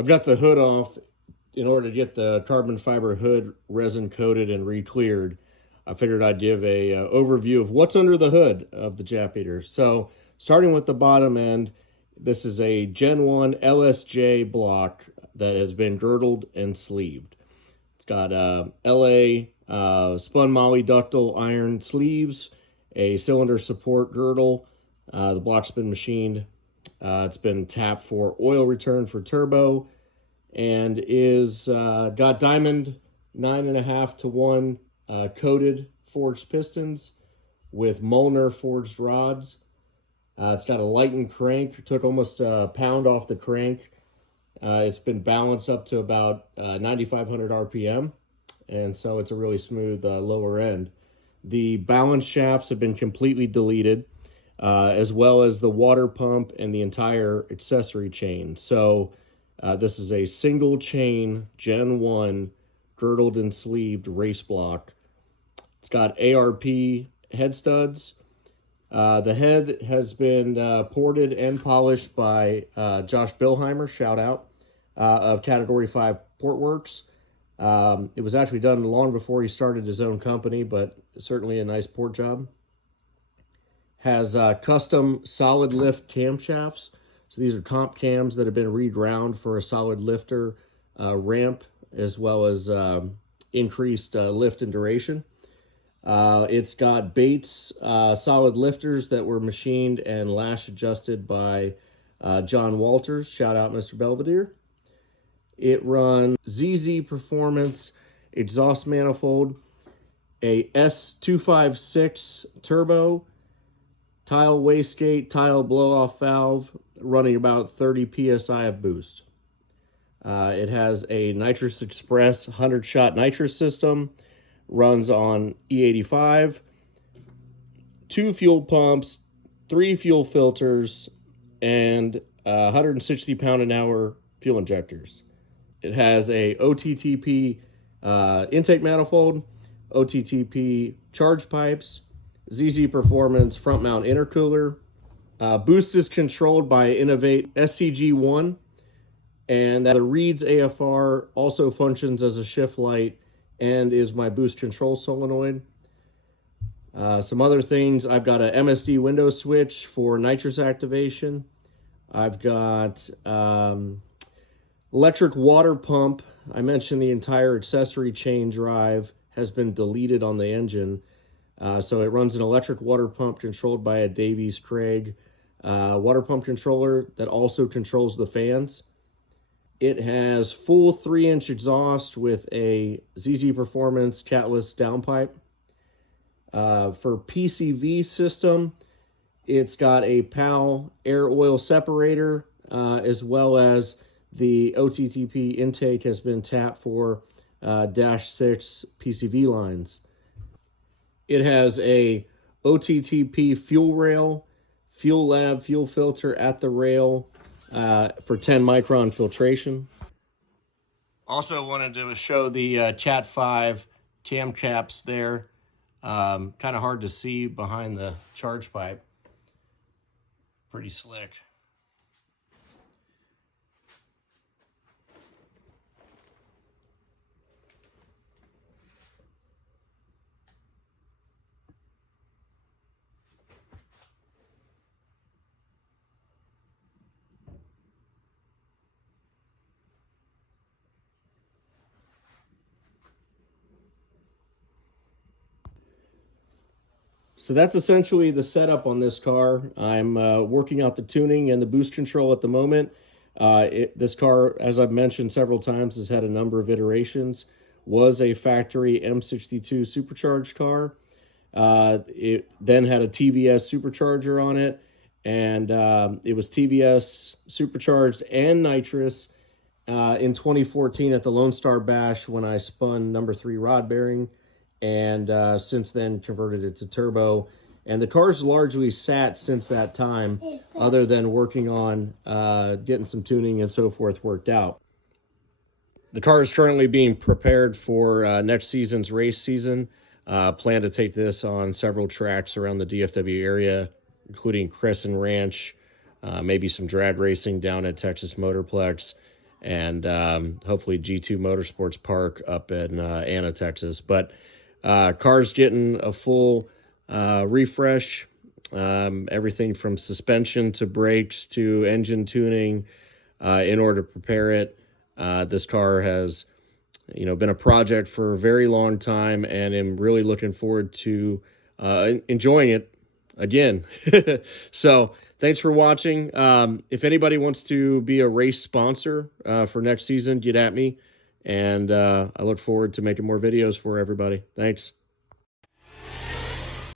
I've got the hood off in order to get the carbon fiber hood resin coated and re-cleared. I figured I'd give a overview of what's under the hood of the Jap Eater. So starting with the bottom end, this is a Gen 1 LSJ block that has been girdled and sleeved. It's got LA spun moly ductile iron sleeves, a cylinder support girdle. The block's been machined. It's been tapped for oil return for turbo, and is got diamond 9.5 to 1 coated forged pistons with Molnar forged rods. It's got a lightened crank. Took almost a pound off the crank. It's been balanced up to about 9,500 RPM, and so it's a really smooth lower end. The balance shafts have been completely deleted, as well as the water pump and the entire accessory chain. So this is a single chain Gen 1 girdled and sleeved race block. It's got ARP head studs. The head has been ported and polished by Josh Billheimer, shout out, of Category 5 Portworks. It was actually done long before he started his own company, but certainly a nice port job. Has custom solid lift camshafts. So these are comp cams that have been reground for a solid lifter ramp, as well as increased lift and duration. It's got Bates solid lifters that were machined and lash adjusted by John Walters. Shout out, Mr. Belvedere. It runs ZZ Performance exhaust manifold, a S256 turbo, tile wastegate, tile blow-off valve, running about 30 psi of boost. It has a Nitrous Express 100-shot nitrous system, runs on E85, 2 fuel pumps, 3 fuel filters, and 160 pound an hour fuel injectors. It has a OTTP intake manifold, OTTP charge pipes, ZZ Performance front mount intercooler. Boost is controlled by Innovate SCG1, and the Reeds AFR also functions as a shift light and is my boost control solenoid. Some other things, I've got a MSD window switch for nitrous activation. I've got electric water pump. I mentioned the entire accessory chain drive has been deleted on the engine. So it runs an electric water pump controlled by a Davies Craig water pump controller that also controls the fans. It has full 3-inch exhaust with a ZZ Performance catless downpipe. For PCV system, it's got a PAL air oil separator, as well as the OTTP intake has been tapped for -6 PCV lines. It has a OTTP fuel rail, Fuel Lab fuel filter at the rail for 10 micron filtration. Also wanted to show the Cat 5 cam caps there. Kind of hard to see behind the charge pipe. Pretty slick. So that's essentially the setup on this car. I'm working out the tuning and the boost control at the moment. This car, as I've mentioned several times, has had a number of iterations. Was a factory M62 supercharged car. It then had a TVS supercharger on it, and it was TVS supercharged and nitrous in 2014 at the Lone Star Bash when I spun number 3 rod bearing, and since then converted it to turbo. And the car's largely sat since that time, other than working on getting some tuning and so forth worked out. The car is currently being prepared for next season's race season. Plan to take this on several tracks around the DFW area, including Crescent Ranch, maybe some drag racing down at Texas Motorplex, and hopefully G2 Motorsports Park up in Anna, Texas. But car's getting a full refresh. Everything from suspension to brakes to engine tuning in order to prepare it. This car has, been a project for a very long time, and I'm really looking forward to enjoying it again. So thanks for watching. If anybody wants to be a race sponsor for next season, get at me. And I look forward to making more videos for everybody. Thanks.